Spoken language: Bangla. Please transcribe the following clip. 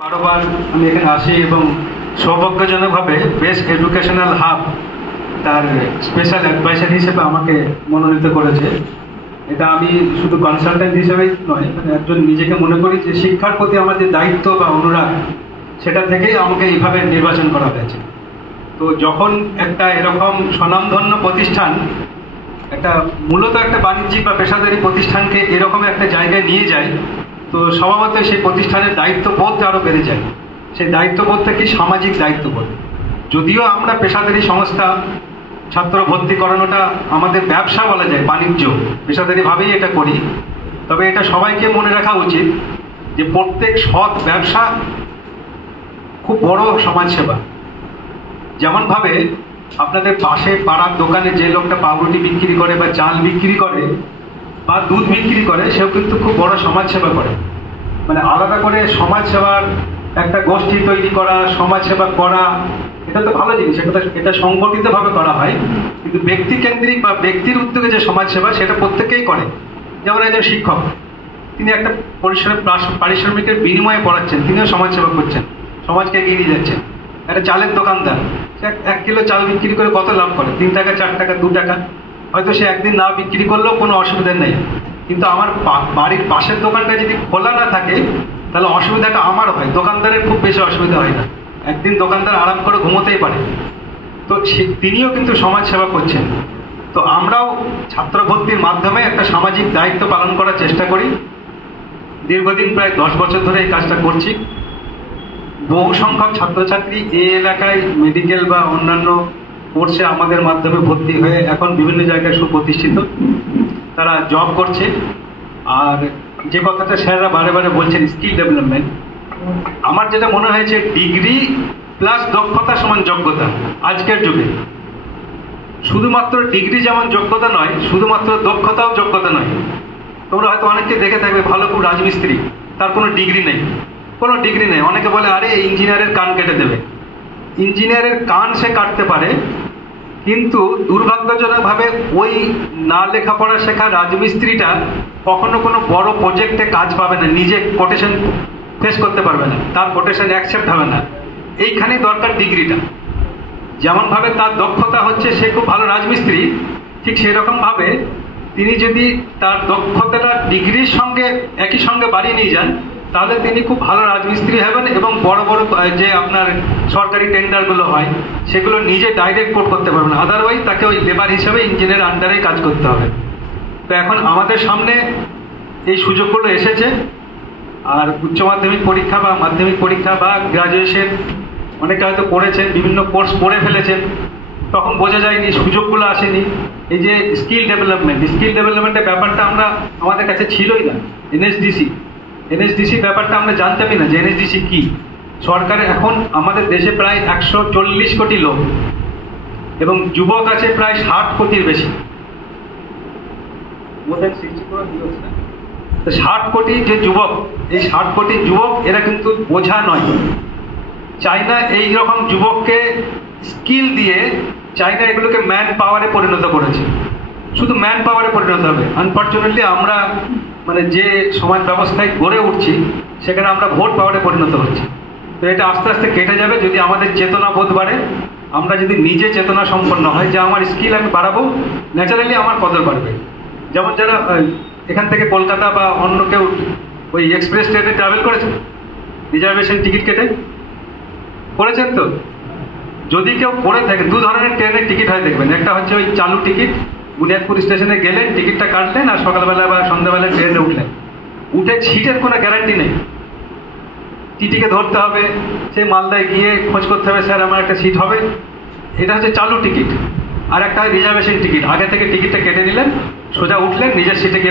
বারবার আমি এখানে আসি এবং সৌভাগ্যজনকভাবে বেস্ট এডুকেশনাল হাব তার স্পেশাল অ্যাডভাইসার হিসেবে আমাকে মনোনীত করেছে। এটা আমি শুধু কনসালটেন্ট হিসেবেই নয়, মানে একজন নিজেকে মনে করি যে শিক্ষার প্রতি আমার যে দায়িত্ব বা অনুরাগ, সেটা থেকেই আমাকে এইভাবে নির্বাচন করা হয়েছে। তো যখন একটা এরকম স্বনামধন্য প্রতিষ্ঠান একটা মূলত একটা বাণিজ্যিক বা পেশাদারি প্রতিষ্ঠানকে এরকম একটা জায়গায় নিয়ে যায়, তো স্বভাবতই সেই প্রতিষ্ঠানের দায়িত্ববোধ আরও বেড়ে যায়। সেই দায়িত্ববোধটা কি সামাজিক দায়িত্ববোধ। যদিও আমরা পেশাদারি সংস্থা, ছাত্র ভর্তি করানোটা আমাদের ব্যবসা বলা যায়, বাণিজ্য, পেশাদারিভাবেই এটা করি, তবে এটা সবাইকে মনে রাখা উচিত যে প্রত্যেক সৎ ব্যবসা খুব বড় সমাজসেবা। যেমনভাবে আপনাদের পাশে পাড়ার দোকানে যে লোকটা পাউরুটি বিক্রি করে বা চাল বিক্রি করে বা দুধ বিক্রি করে, সেও কিন্তু খুব বড় সমাজসেবা করে। মানে আলাদা করে সমাজসেবার একটা গোষ্ঠী তৈরি করা, সমাজসেবা করা, এটা তো ভালো জিনিস, এটা সংগঠিতভাবে করা হয়। কিন্তু ব্যক্তিকেন্দ্রিক বা ব্যক্তির উদ্যোগে যে সমাজসেবা, সেটা প্রত্যেকেই করে। যেমন একজন শিক্ষক, তিনি একটা পারিশ্রমিকের বিনিময়ে পড়াচ্ছেন, তিনিও সমাজসেবা করছেন, সমাজকে এগিয়ে নিয়ে যাচ্ছেন। একটা চালের দোকানদার, সে 1 কিলো চাল বিক্রি করে কত লাভ করে? 3 টাকা, 4 টাকা, 2 টাকা। হয়তো সে একদিন না বিক্রি করলেও কোনো অসুবিধা নেই, কিন্তু আমার বাড়ির পাশের দোকানটা যদি খোলা না থাকে, তাহলে অসুবিধাটা আমার হয়, দোকানদারের খুব বেশি অসুবিধা হয় না। একদিন দোকানদার আরাম করে ঘুমোতেই পারে। তো তিনিও কিন্তু সমাজ সেবা করছেন। তো আমরাও ছাত্র ভর্তির মাধ্যমে একটা সামাজিক দায়িত্ব পালন করার চেষ্টা করি। দীর্ঘদিন প্রায় 10 বছর ধরে এই কাজটা করছি। বহু সংখ্যক ছাত্রছাত্রী এই এলাকায় মেডিকেল বা অন্যান্য কোর্সে আমাদের মাধ্যমে ভর্তি হয়ে এখন বিভিন্ন জায়গায় সুপ্রতিষ্ঠিত, তারা জব করছে। আর যে কথাটা স্যাররা বারে বারে বলছেন, স্কিল ডেভেলপমেন্ট, আমার যেটা মনে হয়েছে, ডিগ্রি প্লাস দক্ষতা সমান যোগ্যতা আজকের যুগে। শুধুমাত্র ডিগ্রি যেমন যোগ্যতা নয়, শুধুমাত্র দক্ষতাও যোগ্যতা নয়। তোমরা হয়তো অনেককে দেখে থাকবে, ভালো খুব রাজমিস্ত্রি, তার কোনো ডিগ্রি নেই, কোনো ডিগ্রি নেই। অনেকে বলে, আরে ইঞ্জিনিয়ারের কান কেটে দেবে। ইঞ্জিনিয়ারের কান সে কাটতে পারে, কিন্তু দুর্ভাগ্যজনকভাবে ওই না লেখাপড়া শেখা রাজমিস্ত্রিটা কখনো কোনো বড় প্রজেক্টে কাজ পাবে না, নিজে কোটেশন ফেস করতে পারবে না, তার কোটেশন অ্যাকসেপ্ট হবে না। এইখানেই দরকার ডিগ্রিটা। যেমনভাবে তার দক্ষতা হচ্ছে সে খুব ভালো রাজমিস্ত্রি, ঠিক সেই রকমভাবে তিনি যদি তার দক্ষতাটা ডিগ্রির সঙ্গে একই সঙ্গে বাড়িয়ে নিয়ে যান, তাহলে তিনি খুব ভালো রাজমিস্ত্রি হবেন এবং বড় বড় যে আপনার সরকারি টেন্ডারগুলো হয়, সেগুলো নিজে ডাইরেক্ট কোড করতে পারবেন। আদারওয়াইজ তাকে ওই লেবার হিসেবে ইঞ্জিনিয়ার আন্ডারেই কাজ করতে হবে। তো এখন আমাদের সামনে এই সুযোগগুলো এসেছে। আর উচ্চ মাধ্যমিক পরীক্ষা বা মাধ্যমিক পরীক্ষা বা গ্রাজুয়েশন অনেকে হয়তো পড়েছেন, বিভিন্ন কোর্স পড়ে ফেলেছেন, তখন বোঝা যায়নি, সুযোগগুলো আসেনি। এই যে স্কিল ডেভেলপমেন্টের ব্যাপারটা আমাদের কাছে ছিলই না। এনএসডিসি ব্যাপারটা আমরা জানতামই না যে এনএসডিসি কি। সরকারের এখন আমাদের দেশে প্রায় 140 কোটি লোক এবং যুবক আছে প্রায় 60 কোটির বেশি, মোর দ্যান 60 কোটি। তো 60 কোটি যে যুবক, এই 60 কোটি যুবক এরা কিন্তু বোঝা নয়। চায়না এই রকম যুবককে স্কিল দিয়ে, চায়না এগুলোকে ম্যান পাওয়ারে পরিণত করেছে, শুধু ম্যান পাওয়ারে পরিণত হবে। আনফর্চুনেটলি আমরা মানে যে সমাজ ব্যবস্থায় গড়ে উঠছি, সেখানে আমরা ভোট পাওয়ারে পরিণত হচ্ছি। তো এটা আস্তে আস্তে কেটে যাবে যদি আমাদের চেতনা বোধ বাড়ে, আমরা যদি নিজে চেতনা সম্পন্ন হয় যে আমার স্কিল আমি বাড়াবো, ন্যাচারালি আমার কদর বাড়বে। যেমন যারা এখান থেকে কলকাতা বা অন্য কেউ ওই এক্সপ্রেস ট্রেনে ট্রাভেল করেছে, রিজার্ভেশন টিকিট কেটে করেছেন। তো যদি কেউ করে থাকে, 2 ধরনের ট্রেনের টিকিট হয় দেখবেন। একটা হচ্ছে ওই চালু টিকিট, বুনিয়াদপুর স্টেশনে গেলেন, টিকিটটা কাটলেন আর সকালবেলা বা সন্ধ্যাবেলা ট্রেনে উঠলেন। উঠে সিটের কোনো গ্যারান্টি নেই, টিটিকে ধরতে হবে, সেই মালদায় গিয়ে খোঁজ করতে হবে, স্যার আমার একটা সিট হবে। এটা হচ্ছে চালু টিকিট। আর একটা হয় রিজার্ভেশন টিকিট, আগে থেকে টিকিটটা কেটে নিলেন, সোজা উঠলেন, নিজের সিটে গিয়ে